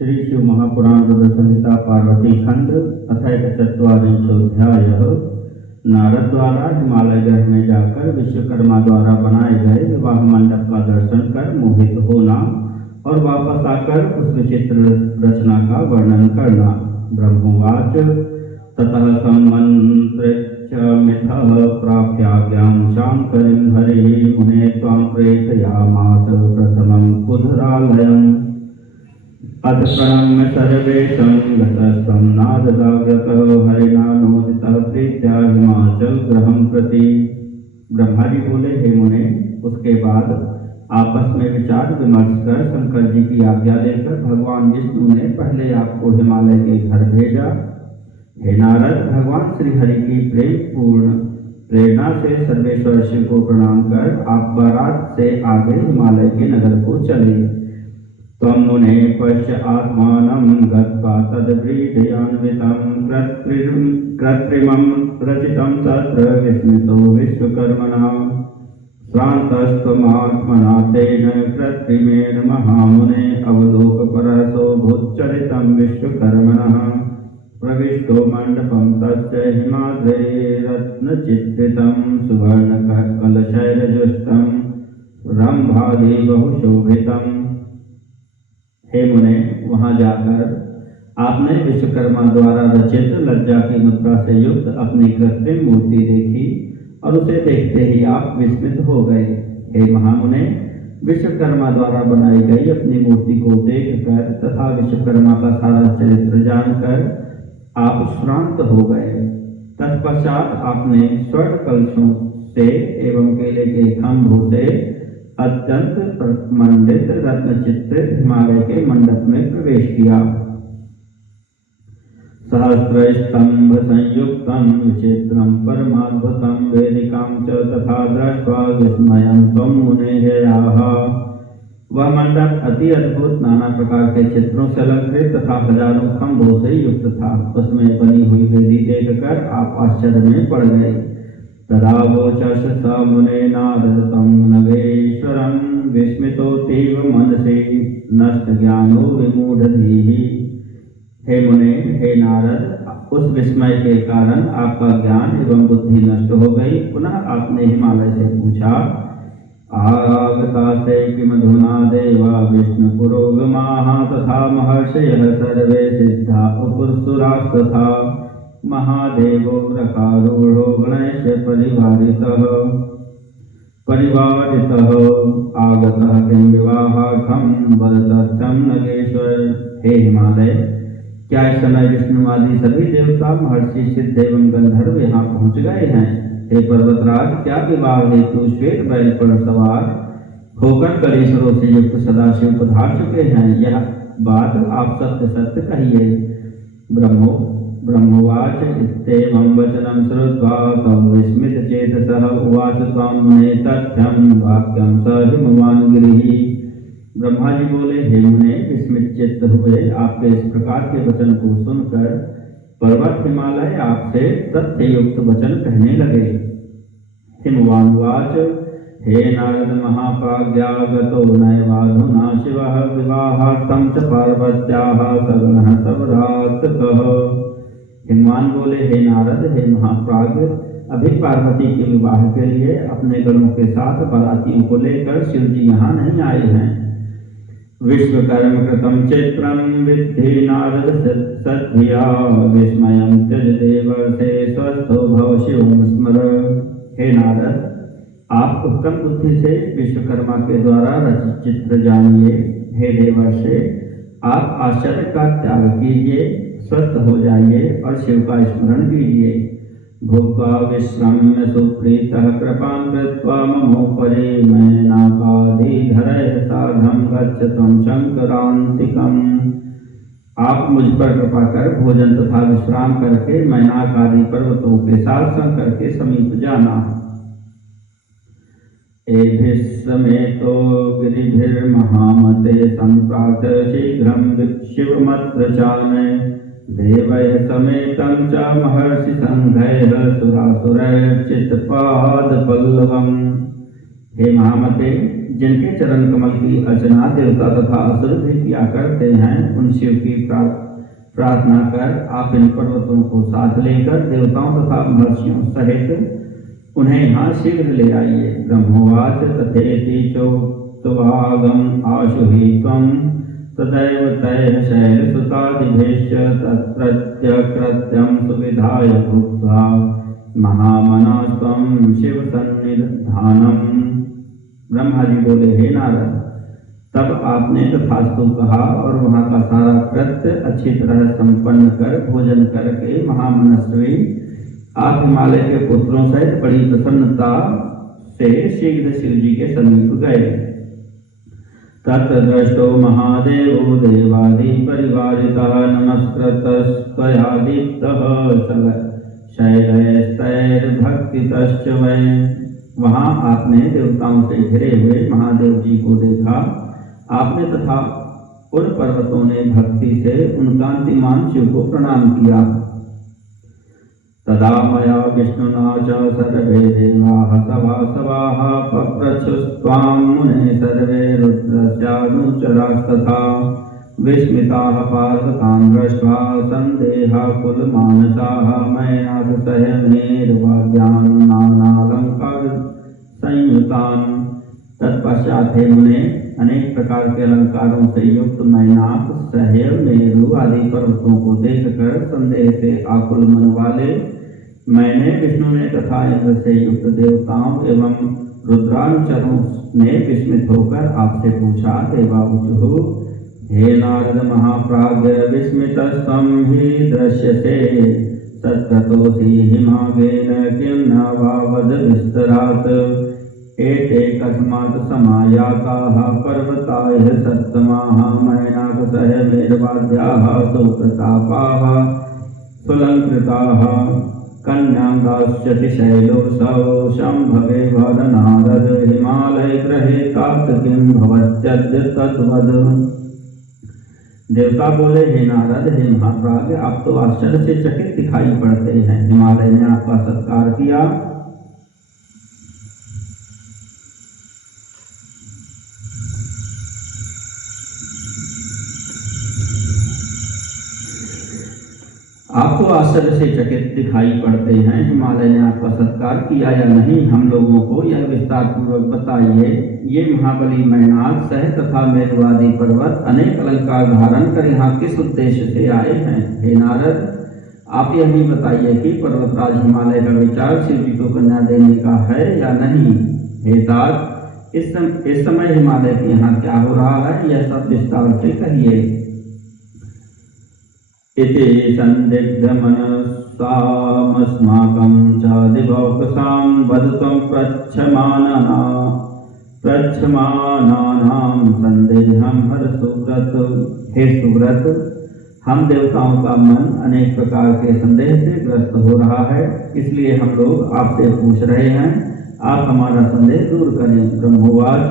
श्री शिव महापुराण रुद्र संहिता पार्वती खंड अथ 1 नारद द्वारा हिमालय ग्रह में जाकर विश्वकर्मा द्वारा बनाए गए विवाह मंडप का दर्शन कर मोहित होना और वापस आकर उस विचित्र रचना का वर्णन करना। ब्रह्मवाच ततः सम्मन्त्र्य मिथः प्राप्याज्ञां शांकरीं हरिः मुने त्वां प्रेषयामास प्रथमं कुधरालयम् अथ प्रणम्य सर्वेशं गतस्तं नारदाग्रतः हरिणा नोदितः प्रीत्या हिमाचल ग्रहं प्रति। ब्रह्मा जी बोले, हे मुने, उसके बाद आपस में विचार विमर्श कर शंकर जी की आज्ञा लेकर भगवान विष्णु ने पहले आपको हिमालय के घर भेजा। हे नारद, भगवान श्री हरि की प्रेम पूर्ण प्रेरणा से सर्वेश्वर शिव को प्रणाम कर आप बारात से आगे हिमालय के नगर को चले। त्वं मुने पश्य आत्मानं गत्वा तद्व्रीडयान्वितं कृत्रिमं रचितं तत्र विस्मितो विश्वकर्मणा स्वान्तस्त्वमात्मना तेन कृत्रिमेण महामुने अवलोकपरसो भूच्चरितं विश्वकर्मणः प्रविष्टो मण्डपं तस्य हिमाद्रे रत्नचित्रितं सुवर्णकलशैर्जुष्टं रंभादि बहुशोभितम्। हे मुने, वहां जाकर आपने विश्वकर्मा द्वारा रचित लज्जा की मुद्रा से युक्त अपनी कृत्रिम मूर्ति देखी और उसे देखते ही आप विस्मित हो गए। हे महामुने, विश्वकर्मा द्वारा बनाई गई अपनी मूर्ति को देखकर तथा विश्वकर्मा का सारा चरित्र जानकर आप श्रांत हो गए। तत्पश्चात आपने स्वर्ण कलशों से एवं केले के खंभों से अत्यंत मंडित रत्नचित्रित हिमालय के मंडप में प्रवेश किया। सहस्रस्तंभ संयुक्तं विचित्रं परमाद्भुतं वेदिकां च तथा दृष्ट्वा विस्मयं त्वं मुनेर्याः। वह मंडप अति अद्भुत नाना प्रकार के चित्रों से अलंकृत तथा हजारों खंभों से युक्त था। उसमें बनी हुई वेदी देखकर आप आश्चर्य में पड़ गए। तदा वोचस स मुने नारद तं नगेश्वरं विस्मितोतीव मनसि नष्ट ज्ञानो विमूढ़धीः। हे मुने, हे नारद, उस विस्मय के कारण आपका ज्ञान एवं बुद्धि नष्ट हो गई। पुनः आपने हिमालय से पूछा, आगतास्ते किमधुना देवा विष्णुपुरोगमाः तथा महर्षयः सर्वे सिद्धा उपसुरास्तथा महादेवो रकारूढ़ो गणेश परिवारितः आगतः किं विवाहार्थं वदतर्थं नगेश्वर। हे हिमालय, क्या इस समय विष्णु आदि सभी देवता महर्षि सिद्ध एवं गंधर्व यहाँ पहुँच गए हैं? हे पर्वतराज, क्या विवाह हेतु श्वेत बैल पर सवार होकर कलेश्वरों से युक्त सदाशिव पधार चुके हैं? यह बात आप सत्य सत्य कहिए। ब्रह्मवाच इत्येवं वचनं श्रुत्वा तं विस्मितचेतसः उवाच त्वं मुने तथ्यं वाक्यं स हिमवान् गिरिः। ब्रह्मा जी बोले, हे मुने, विस्मित चित्त हुए आपके इस प्रकार के वचन को सुनकर पर्वत हिमालय आपसे तथ्ययुक्त वचन कहने लगे। हिमवानुवाच, हे नारद महाप्राज्ञा गतो नैवाधुना शिवः विवाहार्थं च पार्वत्याः सगुणः सवरात्कः। हिमवान बोले, हे नारद, हे महाप्राज्ञ, अभी पार्वती के विवाह के लिए अपने गणों के साथ बारातियों को लेकर शिव जी यहाँ नहीं आए हैं। विश्वकर्म कृतं चित्रं विद्धि नारद सद्धिया विस्मयं त्यज देवर्षे स्वस्थो भव शिवं स्मर। हे नारद, आप उत्तम बुद्धि से विश्वकर्मा के द्वारा रचित चित्र जानिए। हे देवर्षे, आप आश्चर्य का त्याग कीजिए, स्वस्थ हो जाइए और शिव का स्मरण कीजिए। भूत्वा विश्रम्य सुप्रीतः कृपां कृत्वा ममोपरि मैनाकादिधरैः सार्धं गच्छतं शंकरान्तिकम्। आप मुझ पर कृपा कर भोजन तथा विश्राम करके मैनाक आदि पर्वतों के साथ शंकर के समीप जाना। एभिः समेतो गिरिभिर्महामते सम्प्राप्य शीघ्रं शिवमत्र चालने देवैः समेतं च महर्षि संघैः सुरासुरैः चित्पाद पल्लवम्। हे महामते, जिनके चरण कमल की अर्चना देवता तथा असुर भी किया करते हैं, उन शिव की प्रार्थना कर आप इन पर्वतों को साथ लेकर देवताओं तथा महर्षियों सहित उन्हें यहाँ शीघ्र ले आइए। ब्रह्मोवाच तथेति चोक्त्वागम आशुहि त्वं तदैव तैः शैलसुतादिभिश्च तत्प्रत्यकृत्यं सुविधाय भूत्वा महामनास्त्वं शिवसन्निधानम्। ब्रह्मा जी बोले, हे नारद, तब आपने तथास्तु कहा और वहाँ का सारा कृत्य अच्छी तरह संपन्न कर भोजन करके महामनस्वी आप हिमालय के पुत्रों सहित बड़ी प्रसन्नता से शीघ्र शिव जी के समीप गए। तत्दृष्टो महादेवो देवादि परिवारितः नमस्कृतस्त्वया दीप्तः शैलैस्तैर्भक्तितश्च वै। वहाँ आपने देवताओं से घिरे हुए महादेव जी को देखा। आपने तथा उन पर्वतों ने भक्ति से उन कांतिमान शिव को प्रणाम किया। तदा मया विष्णुना च सर्वे देवाः सभासवाः पप्रच्छुस्त्वां मुने सर्वे रुद्रस्यानुचरास्तथा विस्मिताः पार्वतां दृष्ट्वा सन्देहाकुलमानसाः मैनाकसहमेर्वाद्यान् नानालङ्कार संयुतान्। तत्पश्चात हे मुने, अनेक प्रकार के अलंकारों से युक्त मैनाक, सहय, मेरु आदि पर्वतों को देखकर संदेह से आकुल मन वाले मैंने, विष्णु ने तथा इंद्र से युक्त देवताओं एवं रुद्रानुचरों ने विस्मित होकर आपसे पूछा। देवावुचुः, हे नारद महाप्राज्ञ, विस्मितस्त्वं हि दृश्यते सत्ततोऽसि हिमावेन किं न वा वद विस्तरात्। एते कस्मात् समायाताः पर्वताः सत्तमाः मैनाकसहमेर्वाद्याः सुप्रतापाः सुलङ्कृताः कन्यां दास्यति शैलोऽसौ शम्भवे वद नारद हिमालय गृहीतात् किं भवत्यद्य तद्वद। देवता बोले, हे नारद, हे महाप्राज्ञ, आप तो आश्चर्य से चकित दिखाई पड़ते हैं। हिमालय ने आपका सत्कार किया। आप तो आश्चर्य से चकित दिखाई पड़ते हैं। हिमालय ने आपका सत्कार किया या नहीं, हम लोगों को यह विस्तार पूर्वक बताइए। ये महाबली मैनाक, सह तथा मेरुआदि पर्वत अनेक अलंकार धारण कर यहाँ किस उद्देश्य से आए हैं। हे नारद, आप यह भी बताइए कि पर्वतराज हिमालय का विचार शिव जी को कन्या देने का है या नहीं। हे तात, इस समय हिमालय के यहाँ क्या हो रहा है, यह सब विस्तार से कहिए। इति संदिग्धमनसामस्माकं च दिवौकसां वदतं प्रच्छमानानां संदेहं हर सुव्रत। हे सुव्रत, हम देवताओं का मन अनेक प्रकार के संदेह से ग्रस्त हो रहा है, इसलिए हम लोग आपसे पूछ रहे हैं, आप हमारा संदेह दूर करें। ब्रह्मोवाच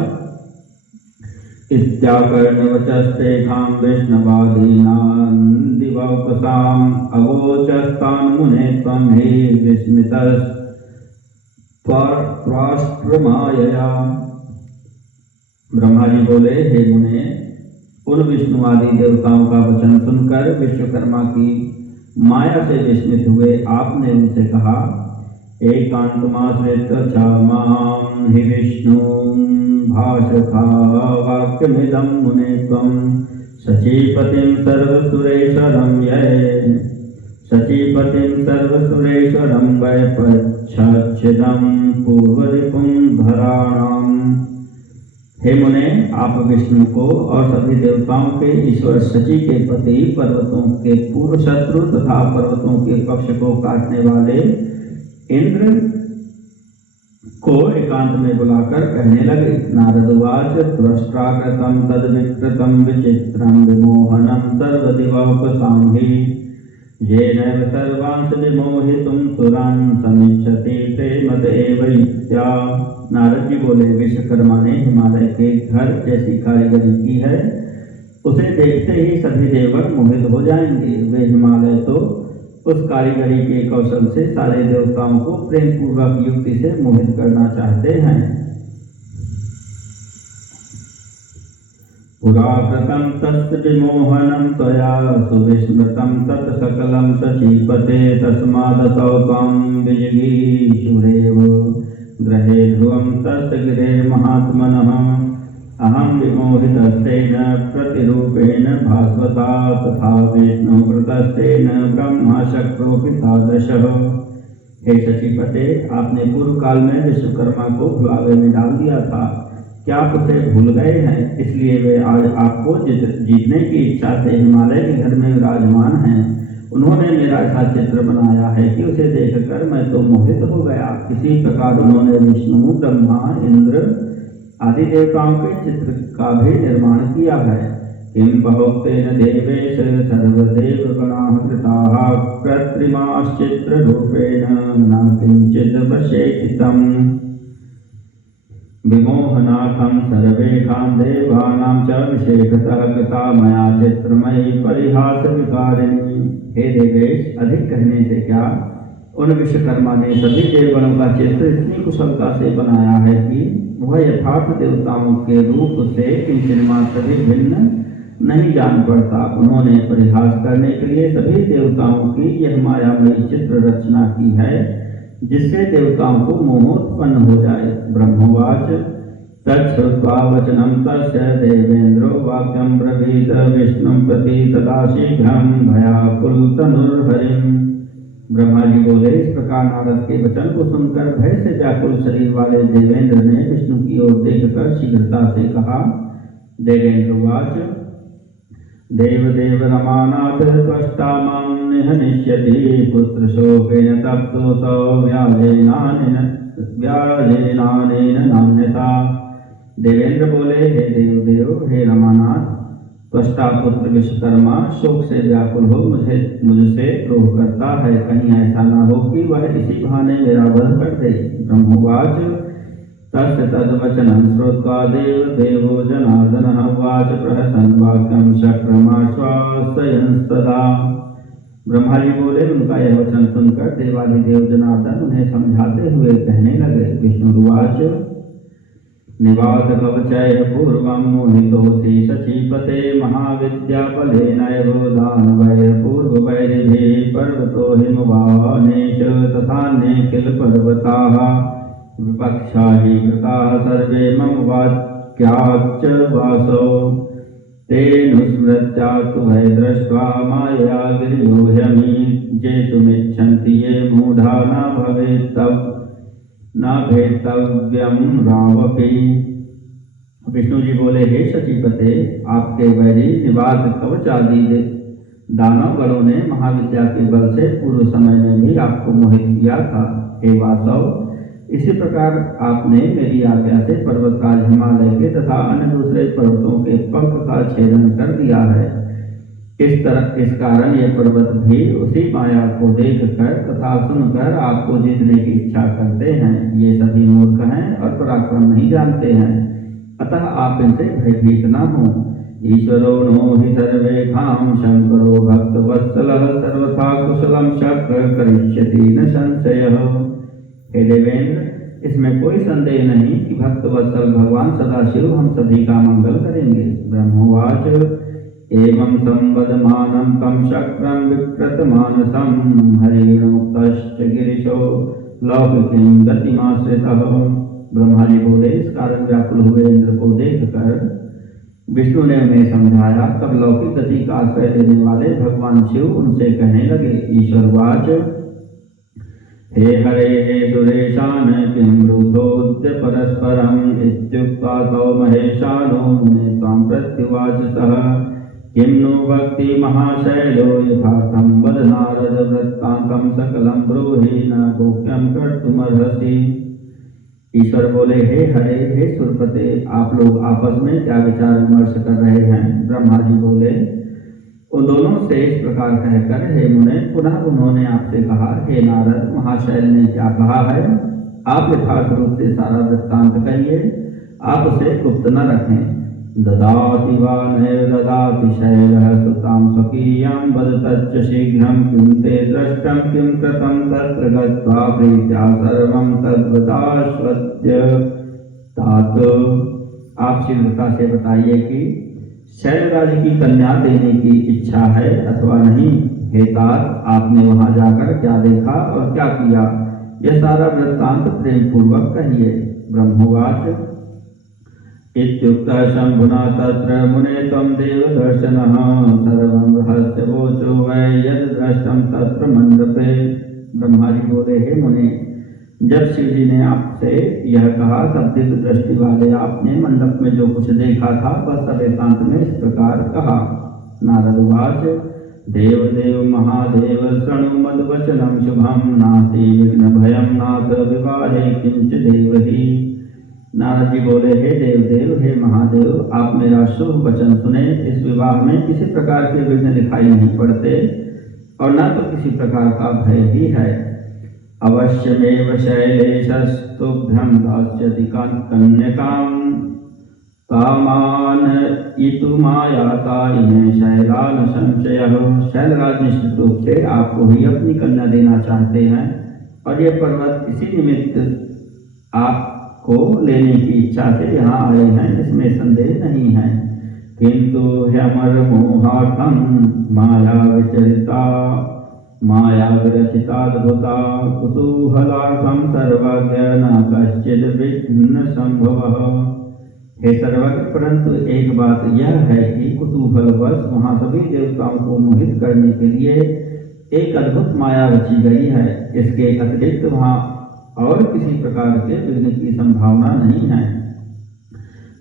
इत्याकर्ण्यवचस्तेषां वैष्णवादीनां दिवौकसाम् अवोचस्तान् मुने त्वं हि विस्मितस्त्वाष्ट्रमायया। ब्रह्मा जी बोले, हे मुने, उन विष्णु आदि देवताओं का वचन सुनकर विश्वकर्मा की माया से विस्मित हुए आपने उनसे कहा, एकांतमाश्रित्य च मां हि विष्णुं भाषथा वाक्यमिदं मुने त्वं शचीपतिं सर्वसुरेश्वरं वैपच्छिदं पूर्वरिपुं धराणाम्। हे मुने, आप विष्णु को और सभी देवताओं के ईश्वर शची के पति, पर्वतों के पूर्व शत्रु तथा पर्वतों के पक्ष को काटने वाले इंद्र को एकांत में बुलाकर कहने लगे। नारदवाच त्वष्ट्राकृतं तद्विकृतं विचित्रं विमोहनं सर्वदिवौकसां हि येनैव सर्वांश विमोहितुं सुरान् समिच्छति प्रेमत एव इत्या। नारद जी बोले, विश्वकर्मा ने हिमालय के घर जैसी कारीगरी की है, उसे देखते ही सभी देवगण मोहित हो जाएंगे। वे हिमालय तो उस कारीगरी के कौशल से सारे देवताओं को प्रेम पूर्वक युक्ति से मोहित करना चाहते हैं। पुराकृतं तस्य विमोहनं त्वया सुविस्मृतं तत् सकलं सचीपते तस्मादसौ त्वं विजिगीषुरेव गृहे ध्रुवं तस्य गिरेर्महात्मनः अहं विमोहितस्तेन प्रतिरूपेण भास्वता तथा विष्णुकृतस्तेन ब्रह्मा शक्रोऽपि तादृशः। हे शचीपते, आपने पूर्व काल में विश्वकर्मा को भुलावे में डाल दिया था, क्या आप उसे भूल गए हैं? इसलिए वे आज आपको जीतने की इच्छा से हिमालय के घर में विराजमान हैं। उन्होंने मेरा ऐसा चित्र बनाया है कि उसे देखकर मैं तो मोहित हो गया। इसी प्रकार उन्होंने विष्णु, ब्रह्मा, इंद्र आदि देवताओं के चित्र का भी निर्माण किया है। किं बहुक्तेन देवेश सर्वदेव गणाः कृताः कृत्रिमाश्चित्र रूपेण न किंचित् वशेषितम् विमोहनार्थं सर्वेषां देवानां च विशेषतः कृता मया चित्रमयी परिहास विकारिणी। हे देवेश, अधिक कहने से क्या, उन विश्वकर्मा ने सभी देवगणों का चित्र इतनी कुशलता से बनाया है कि वह यथार्थ देवताओं के रूप से किंचन मात्र भी भिन्न नहीं जान पड़ता। उन्होंने परिहास करने के लिए सभी देवताओं की यह मायामयी चित्र रचना की है जिससे देवताओं को मोह उत्पन्न हो जाए। ब्रह्मवाच तच्छ्रुत्वा वचनं तस्य देवेन्द्रो वाक्यं ब्रवीत विष्णुं प्रति तदा शीघ्रं भयाकुलतनुर्हरिम्। ब्रह्मा जी बोले, इस प्रकार नारद के वचन को सुनकर भय से व्याकुल शरीर वाले देवेंद्र ने विष्णु की ओर देखकर शीघ्रता से कहा। देवेन्द्रवाच देवदेव रमानाथ त्वष्टा मां निहनिष्यति पुत्र शोकेन तप्तोऽसौ व्याजेनानेन नान्यथा। देवेंद्र बोले, हे देवदेव, हे रमानाथ, त्वष्टा पुत्र विश्वकर्मा शोक से व्याकुल हो मुझसे द्रोह करता है। कहीं ऐसा न हो कि वह इसी बहाने मेरा वध कर दे। ब्रह्मवाच तस्य तद्वचनं श्रुत्वा देवो जनार्दनः उवाच प्रहसन् वाक्यं शक्रमाश्वासयंस्तदा। ब्रह्मा जी बोले, उनका यह वचन सुनकर देवाधिदेव जनार्दन उन्हें समझाते हुए कहने लगे। विष्णुवाच निवात कवचैः पूर्वं मोहितोऽसि शचीपते महाविद्याबलेनैव दानवैर्पूर्ववैरिभिः पर्वतो हिमवानेश तथान्ये किल पर्वताः विपक्षा हि कृताः सर्वे मम वाक्याच्च वासो तेनुस्मृत्यास्तु वै दृष्ट्वा मायया गिरियो ह्यमी जेतुमिच्छन्ति ये मूढा न भेतव्यं रावपि। विष्णु जी बोले, हे शचीपते, आपके वैरी निवात कवच आदि दानव गणों ने महाविद्या के बल से पूर्व समय में भी आपको मोहित किया था। हे वासव, इसी प्रकार आपने मेरी आज्ञा से पर्वतराज हिमालय के तथा अन्य दूसरे पर्वतों के पंख का छेदन कर दिया है। इस कारण ये पर्वत भी उसी माया को देखकर तथा सुनकर आपको जीतने की इच्छा करते हैं। ये सभी मूर्ख हैं और पराक्रम नहीं जानते हैं, अतः आप इनसे भयभीत न हो। ईश्वरो नो हि सर्वेषां शंकरो भक्तवत्सलः सर्वथा कुशलं शक्र करिष्यति न संशयः। हे देवेंद्र, इसमें कोई संदेह नहीं कि भक्तवत्सल भगवान सदाशिव हम सभी का मंगल करेंगे। ब्रह्मवाच एवं संवदमानं तं शक्रं विकृतमानसं हरिणोक्तश्च गिरिशो लौकिकीं गतिमाश्रितः। ब्रह्मा जी बोले, इस कारण व्याकुल हुए इंद्र को देखकर विष्णु ने उन्हें समझाया। तब लौकिक गति का आश्रय लेने वाले भगवान शिव उनसे कहने लगे। ईश्वरवाच हे हरे हे सुरेशान किं रुद्धोद्य परस्परम् इत्युक्त्वा तौ महेशानो मुने त्वां प्रत्युवाच सः किं नो भक्ति महाशैलो यथार्थं वद नारद वृत्तान्तं सकलं ब्रूहि न गोप्यं कर्तुमर्हसि। ईश्वर बोले, हे हरे हे सुरपते, आप लोग आपस में क्या विचार विमर्श कर रहे हैं? ब्रह्मा जी बोले, उन दोनों से इस प्रकार कहकर हे मुने पुनः उन्होंने आपसे कहा, हे नारद, महाशैल ने क्या कहा है? आप यथार्थ रूप से सारा वृत्तांत कहिए, आप उसे गुप्त न रखें। ददाति वा नैव ददाति शैलः सुतां स्वकीयां वद तच्च शीघ्रं किं ते दृष्टं किं कृतं तत्र गत्वा प्रीत्या सर्वं तद्वदाश्वत्य तात। आप शीघ्रता से बताइए कि शैलराज की कन्या देने की इच्छा है अथवा नहीं? हे तात, आपने वहां जाकर क्या देखा और क्या किया? यह सारा वृत्तांत प्रेम पूर्वक कहिए। ब्रह्मोवाच इत्युक्तः शंभुना तत्र मुने त्वं देवदर्शनः सर्वं रहस्यवोचो वै यद् दृष्टं तत्र मंडपे। ब्रह्मा जी बोले, हे मुने, जब शिव जी ने आपसे यह कहा तब दिव्य दृष्टि वाले आपने मंडप में जो कुछ देखा था वह सब एकांत में इस प्रकार कहा। नारद उवाच देव देव महादेव शृणु मद्वचनं शुभं नास्ति विघ्न भयं नाथ विवाहे किंच देवहि। नारद जी बोले, हे देव देव, हे महादेव, आप मेरा शुभ वचन सुने। इस विवाह में किसी प्रकार के विघ्न दिखाई नहीं पड़ते और न तो किसी प्रकार का भय ही है। अवश्यमेव शैलेशस्तुभ्यं दास्यति कन्यकां कामान इतुमायाता इमे शैलान संशयः। शैलराज निश्चित रूप से आपको ही अपनी कन्या देना चाहते हैं और ये पर्वत इसी निमित्त आपको लेने की इच्छा से यहाँ आए हैं, इसमें संदेह नहीं है। किंतु ह्यमर मोहार्थं माया विचरिता माया विरचिताद्भुता कुतूहलार्थं सर्वज्ञ न कश्चिद् विघ्न संभवः। हे सर्वज्ञ, परंतु एक बात यह है कि कुतूहलवश वहाँ सभी देवताओं को मोहित करने के लिए एक अद्भुत माया रची गई है। इसके अतिरिक्त वहाँ और किसी प्रकार के विघ्न की संभावना नहीं है।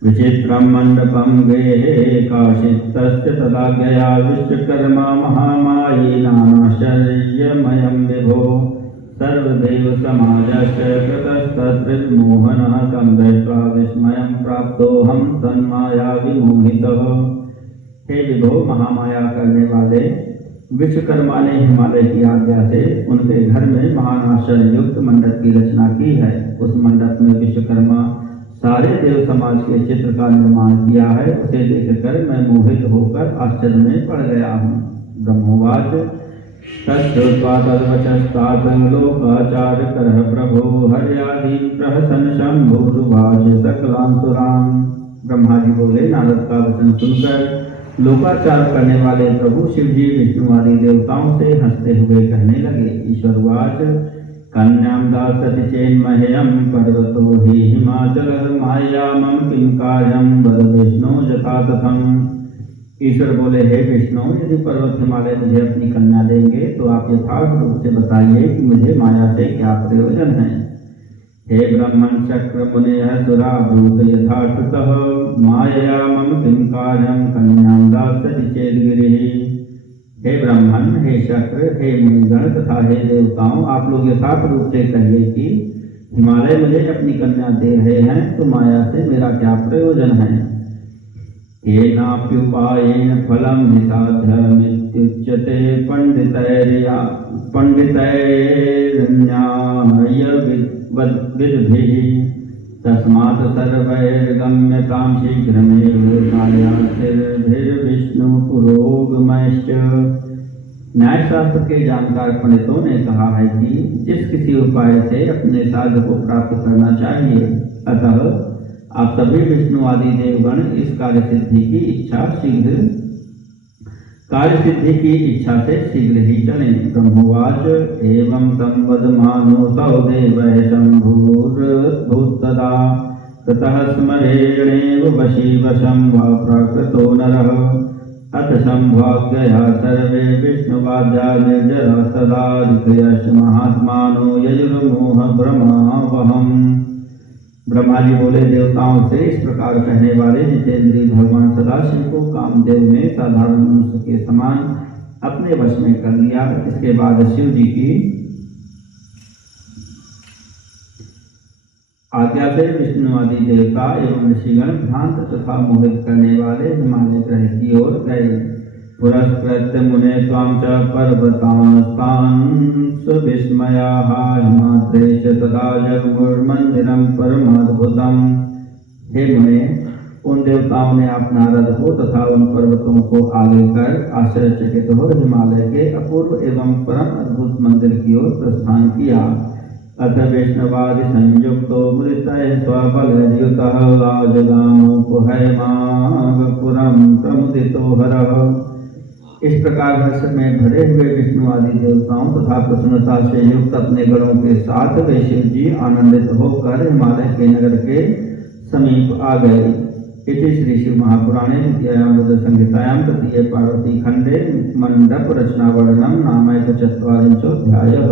विचित्रं मंडपं गेहे काशितस्य तदाज्ञया विश्वकर्मा महामायी नानाश्चर्यमयं विभो सर्वदेव समाजस्य कृतस्तद्विमोहनः तं दृष्ट्वा विस्मयं प्राप्तोऽहं तन्माया विमोहितः। हे विभो, महामाया करने वाले विश्वकर्मा ने हिमालय की आज्ञा से उनके घर में महान आश्चर्य युक्त मंडप की रचना की है। उस मंडप में विश्वकर्मा सारे देव समाज के चित्र का निर्माण किया है। उसे देखकर मैं मोहित होकर आश्चर्य में पड़ गया हूँ। ब्रह्मोवाच तच्छ्रुत्वा तद्वचस्तात् लोकाचारकरः प्रभो हर्यादि प्रहसन शंभुरुवाच सकलांसुरान्। ब्रह्मा जी बोले, नारद का वचन सुनकर लोकाचार करने वाले प्रभु शिव जी विष्णु आदि देवताओं से हंसते हुए कहने लगे। ईश्वरवाच कन्यां दास्यति चेन्मह्यं पर्वतो हि हिमाचलः माया मम किं कार्यं वद विष्णु यथा तथम्। ईश्वर बोले, हे विष्णु, यदि पर्वत हिमालय मुझे अपनी कन्या देंगे तो आप यथार्थ रूप से बताइए कि मुझे माया से क्या प्रयोजन है। हे ब्रह्मन् शक्र मुनेः सुरा भूत यथार्थतः माया मम किं कार्यं कन्यां दास्यति चेद्गिरिः। हे ब्राह्मण, हे शक्र, हे मुनिगण तथा हे देवताओं, आप लोग यथार्थ रूप से कहिए कि हिमालय मुझे अपनी कन्या दे रहे हैं तो माया से मेरा क्या प्रयोजन है। येनाप्युपायेन फलं निसाध्यमित्युच्यते पंडितैर्न्यायविद्भिः तस्मात् सर्वैर्गम्यतां शीघ्रमेव मायातिर्भिर्विष्णु पुरोगमश्च। न्यायशास्त्र के जानकार पंडितों ने कहा है कि जिस किसी उपाय से अपने साध्य को प्राप्त करना चाहिए, अतः आप सभी विष्णु आदि देवगण इस कार्य सिद्धि की इच्छा से शीघ्र ही चलें। ब्रह्मोवाच एवं संवदमानोऽसौ देवः शंभुर्भूतदा ततः स्मरेणेव वशीवशं वा प्राकृतो नरः अथ शंभाज्ञया सर्वे विष्णुवाद्या निर्जरा सदा ऋतयश्च महात्मानो यजुर्मोह भ्रमावहम्। ब्रह्मा जी बोले, देवताओं से इस प्रकार कहने वाले जितेंद्रिय भगवान सदाशिव को कामदेव ने साधारण मनुष्य के समान अपने वश में कर लिया। इसके बाद शिव जी की आज्ञा से विष्णु आदि देवता एवं ऋषिगण भ्रांत तथा मोहित करने वाले हिमालय ग्रह की ओर गए। पुरस्कृत्य मुने त्वां च पर्वतांस्तांस विस्मयाः हिमाद्रेश तदा जगमुर्मन्दिरं परमाद्भुतम्। हे मुने, उन देवताओं ने आप नारद को तथा उन पर्वतों को आगे कर आश्चर्यचकित हो हिमालय के अपूर्व एवं परम अद्भुत मंदिर की ओर प्रस्थान किया। अथ वैष्णवादि संयुक्तो मृतय स्वबलयुतः राजगामुपहैमागपुरं प्रमुदितो हरः। इस प्रकार हर्ष में भरे हुए विष्णु आदि देवताओं तथा प्रसन्नता से युक्त अपने गणों के साथ वे शिव जी आनंदित होकर हिमालय के नगर के समीप आ गए। इति श्री शिव महापुराणे द्वितीयायां रुद्र संहितायां तृतीये पार्वती खंडे मंडप रचना वर्णनम नाम 1 चत्वारिंशोऽध्यायः।